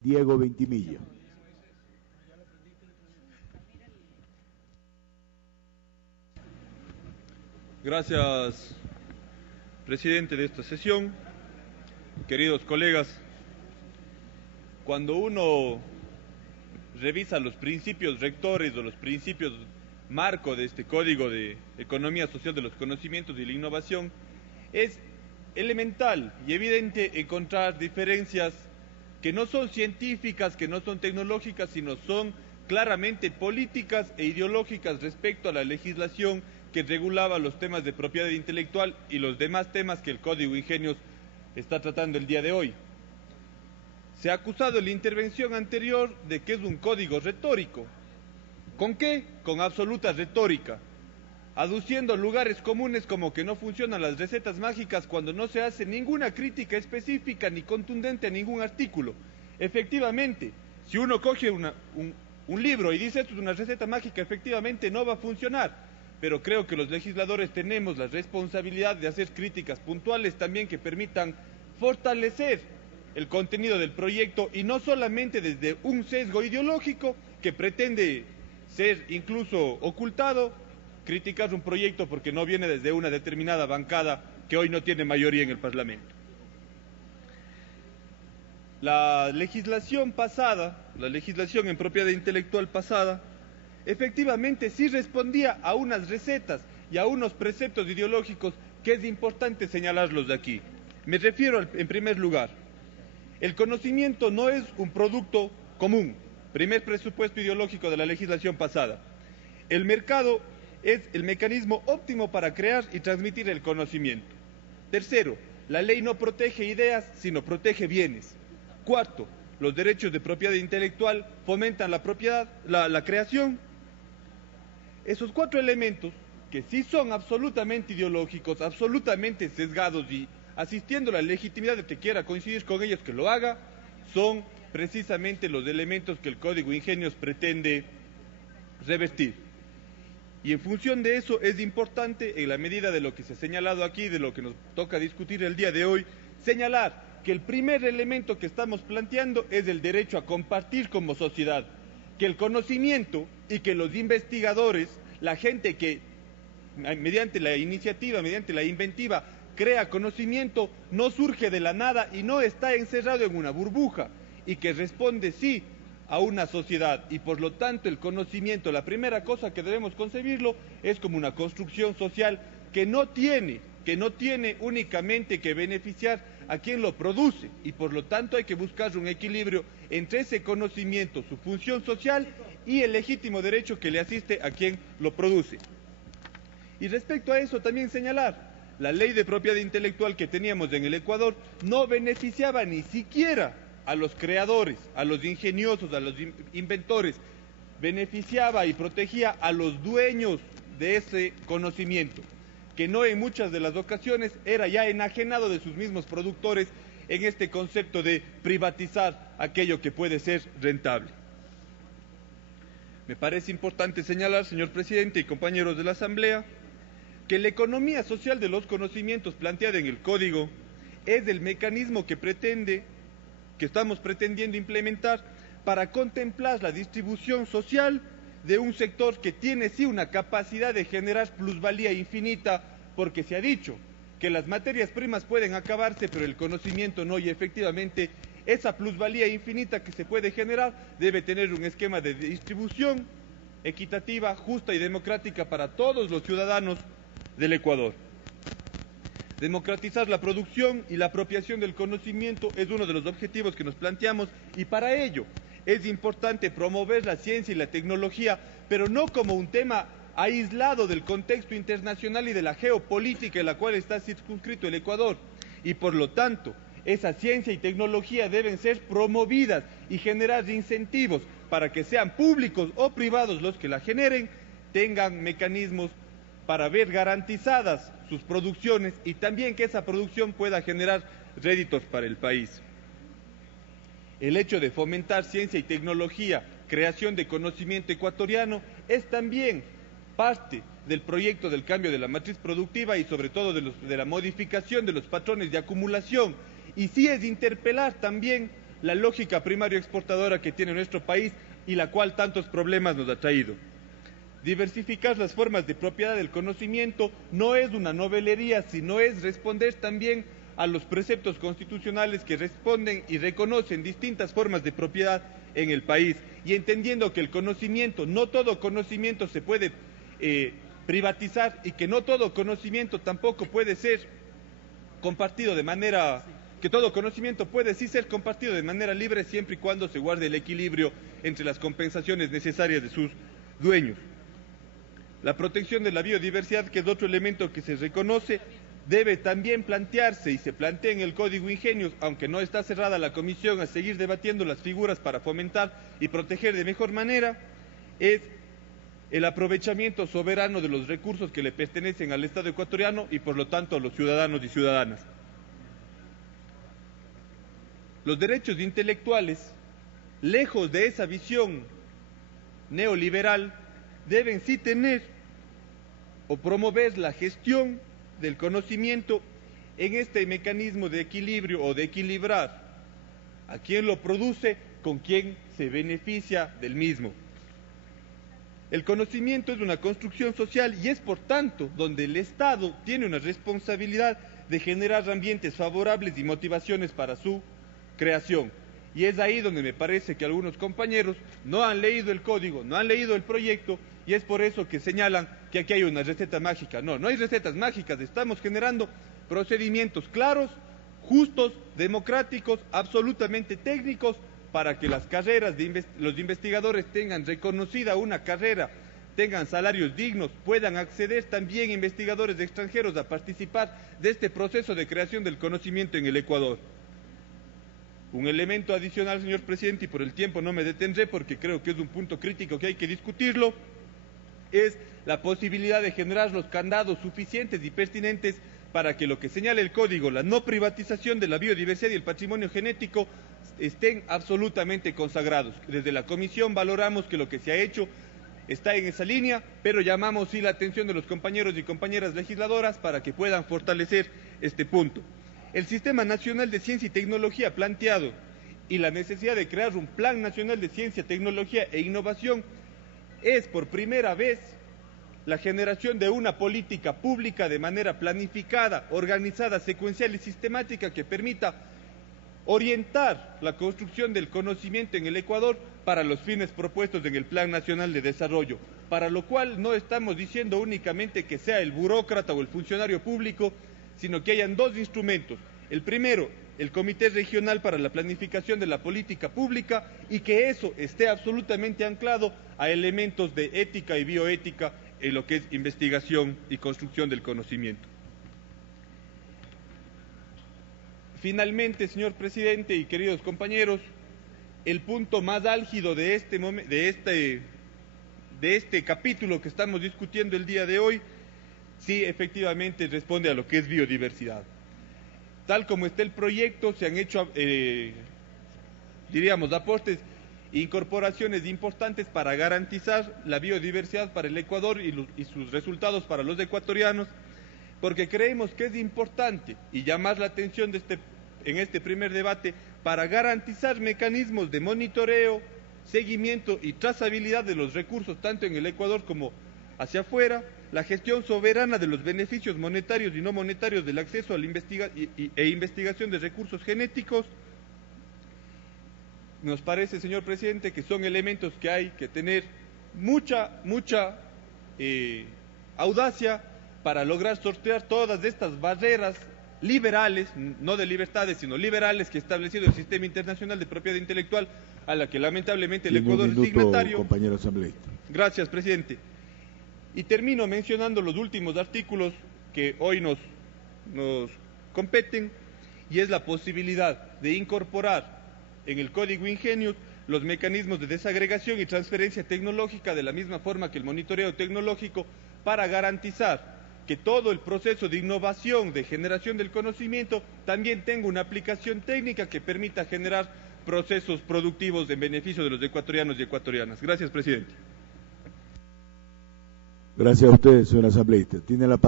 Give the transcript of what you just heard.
Diego Ventimiglia. Gracias, presidente de esta sesión. Queridos colegas, cuando uno revisa los principios rectores o los principios marco de este Código de Economía Social de los Conocimientos y la Innovación, es elemental y evidente encontrar diferencias que no son científicas, que no son tecnológicas, sino son claramente políticas e ideológicas respecto a la legislación que regulaba los temas de propiedad intelectual y los demás temas que el Código Ingenios está tratando el día de hoy. Se ha acusado en la intervención anterior de que es un código retórico. ¿Con qué? Con absoluta retórica, aduciendo lugares comunes como que no funcionan las recetas mágicas cuando no se hace ninguna crítica específica ni contundente a ningún artículo. Efectivamente, si uno coge un libro y dice esto es una receta mágica, efectivamente no va a funcionar. Pero creo que los legisladores tenemos la responsabilidad de hacer críticas puntuales también que permitan fortalecer el contenido del proyecto y no solamente desde un sesgo ideológico que pretende ser incluso ocultado, criticar un proyecto porque no viene desde una determinada bancada que hoy no tiene mayoría en el Parlamento. La legislación pasada, la legislación en propiedad intelectual pasada, efectivamente sí respondía a unas recetas y a unos preceptos ideológicos que es importante señalarlos de aquí. Me refiero en primer lugar, el conocimiento no es un producto común, primer presupuesto ideológico de la legislación pasada. El mercado es el mecanismo óptimo para crear y transmitir el conocimiento. Tercero, la ley no protege ideas, sino protege bienes. Cuarto, los derechos de propiedad intelectual fomentan la creación. Esos cuatro elementos, que sí son absolutamente ideológicos, absolutamente sesgados y asistiendo a la legitimidad de que quiera coincidir con ellos que lo haga, son precisamente los elementos que el Código Ingenios pretende revertir. Y en función de eso es importante, en la medida de lo que se ha señalado aquí, de lo que nos toca discutir el día de hoy, señalar que el primer elemento que estamos planteando es el derecho a compartir como sociedad, que el conocimiento y que los investigadores, la gente que mediante la iniciativa, mediante la inventiva, crea conocimiento, no surge de la nada y no está encerrado en una burbuja, y que responde sí a una sociedad, y por lo tanto el conocimiento, la primera cosa que debemos concebirlo es como una construcción social que no tiene únicamente que beneficiar a quien lo produce, y por lo tanto hay que buscar un equilibrio entre ese conocimiento, su función social y el legítimo derecho que le asiste a quien lo produce. Y respecto a eso también señalar, la ley de propiedad intelectual que teníamos en el Ecuador no beneficiaba ni siquiera a los creadores, a los ingeniosos, a los inventores, beneficiaba y protegía a los dueños de ese conocimiento, que no en muchas de las ocasiones era ya enajenado de sus mismos productores en este concepto de privatizar aquello que puede ser rentable. Me parece importante señalar, señor presidente y compañeros de la Asamblea, que la economía social de los conocimientos planteada en el Código es el mecanismo que estamos pretendiendo implementar para contemplar la distribución social de un sector que tiene sí una capacidad de generar plusvalía infinita, porque se ha dicho que las materias primas pueden acabarse, pero el conocimiento no, y efectivamente esa plusvalía infinita que se puede generar debe tener un esquema de distribución equitativa, justa y democrática para todos los ciudadanos del Ecuador. Democratizar la producción y la apropiación del conocimiento es uno de los objetivos que nos planteamos, y para ello es importante promover la ciencia y la tecnología, pero no como un tema aislado del contexto internacional y de la geopolítica en la cual está circunscrito el Ecuador, y por lo tanto esa ciencia y tecnología deben ser promovidas y generar incentivos para que sean públicos o privados los que la generen, tengan mecanismos para ver garantizadas sus producciones y también que esa producción pueda generar réditos para el país. El hecho de fomentar ciencia y tecnología, creación de conocimiento ecuatoriano, es también parte del proyecto del cambio de la matriz productiva y sobre todo de la modificación de los patrones de acumulación. Y sí es interpelar también la lógica primario exportadora que tiene nuestro país y la cual tantos problemas nos ha traído. Diversificar las formas de propiedad del conocimiento no es una novelería, sino es responder también a los preceptos constitucionales que responden y reconocen distintas formas de propiedad en el país, y entendiendo que el conocimiento, no todo conocimiento se puede privatizar, y que no todo conocimiento tampoco puede ser compartido de manera, que todo conocimiento puede sí ser compartido de manera libre siempre y cuando se guarde el equilibrio entre las compensaciones necesarias de sus dueños. La protección de la biodiversidad, que es otro elemento que se reconoce, debe también plantearse y se plantea en el Código Ingenios, aunque no está cerrada la comisión a seguir debatiendo las figuras para fomentar y proteger de mejor manera, es el aprovechamiento soberano de los recursos que le pertenecen al Estado ecuatoriano y por lo tanto a los ciudadanos y ciudadanas. Los derechos intelectuales, lejos de esa visión neoliberal, deben sí tener o promover la gestión del conocimiento en este mecanismo de equilibrio o de equilibrar a quien lo produce con quien se beneficia del mismo. El conocimiento es una construcción social y es por tanto donde el Estado tiene una responsabilidad de generar ambientes favorables y motivaciones para su creación. Y es ahí donde me parece que algunos compañeros no han leído el código, no han leído el proyecto, y es por eso que señalan que aquí hay una receta mágica. No, no hay recetas mágicas, estamos generando procedimientos claros, justos, democráticos, absolutamente técnicos, para que las carreras de los investigadores tengan reconocida una carrera, tengan salarios dignos, puedan acceder también investigadores extranjeros a participar de este proceso de creación del conocimiento en el Ecuador. Un elemento adicional, señor presidente, y por el tiempo no me detendré porque creo que es un punto crítico que hay que discutirlo, es la posibilidad de generar los candados suficientes y pertinentes para que lo que señala el código, la no privatización de la biodiversidad y el patrimonio genético, estén absolutamente consagrados. Desde la comisión valoramos que lo que se ha hecho está en esa línea, pero llamamos sí la atención de los compañeros y compañeras legisladoras para que puedan fortalecer este punto. El Sistema Nacional de Ciencia y Tecnología planteado y la necesidad de crear un Plan Nacional de Ciencia, Tecnología e Innovación es por primera vez la generación de una política pública de manera planificada, organizada, secuencial y sistemática que permita orientar la construcción del conocimiento en el Ecuador para los fines propuestos en el Plan Nacional de Desarrollo, para lo cual no estamos diciendo únicamente que sea el burócrata o el funcionario público, sino que hayan dos instrumentos. El primero, el Comité Regional para la Planificación de la Política Pública, y que eso esté absolutamente anclado a elementos de ética y bioética en lo que es investigación y construcción del conocimiento. Finalmente, señor presidente y queridos compañeros, el punto más álgido de este capítulo que estamos discutiendo el día de hoy, sí efectivamente responde a lo que es biodiversidad. Tal como está el proyecto, se han hecho, diríamos, aportes e incorporaciones importantes para garantizar la biodiversidad para el Ecuador y sus resultados para los ecuatorianos, porque creemos que es importante y llamar la atención en este primer debate para garantizar mecanismos de monitoreo, seguimiento y trazabilidad de los recursos, tanto en el Ecuador como hacia afuera, la gestión soberana de los beneficios monetarios y no monetarios del acceso a la investigación de recursos genéticos. Nos parece, señor presidente, que son elementos que hay que tener mucha audacia para lograr sortear todas estas barreras liberales, no de libertades, sino liberales, que ha establecido el sistema internacional de propiedad intelectual, a la que lamentablemente el Ecuador es signatario. Compañero asambleísta. Gracias, presidente. Y termino mencionando los últimos artículos que hoy nos competen, y es la posibilidad de incorporar en el Código Ingenios los mecanismos de desagregación y transferencia tecnológica, de la misma forma que el monitoreo tecnológico, para garantizar que todo el proceso de innovación, de generación del conocimiento, también tenga una aplicación técnica que permita generar procesos productivos en beneficio de los ecuatorianos y ecuatorianas. Gracias, presidente. Gracias a usted, señor asambleísta. Tiene la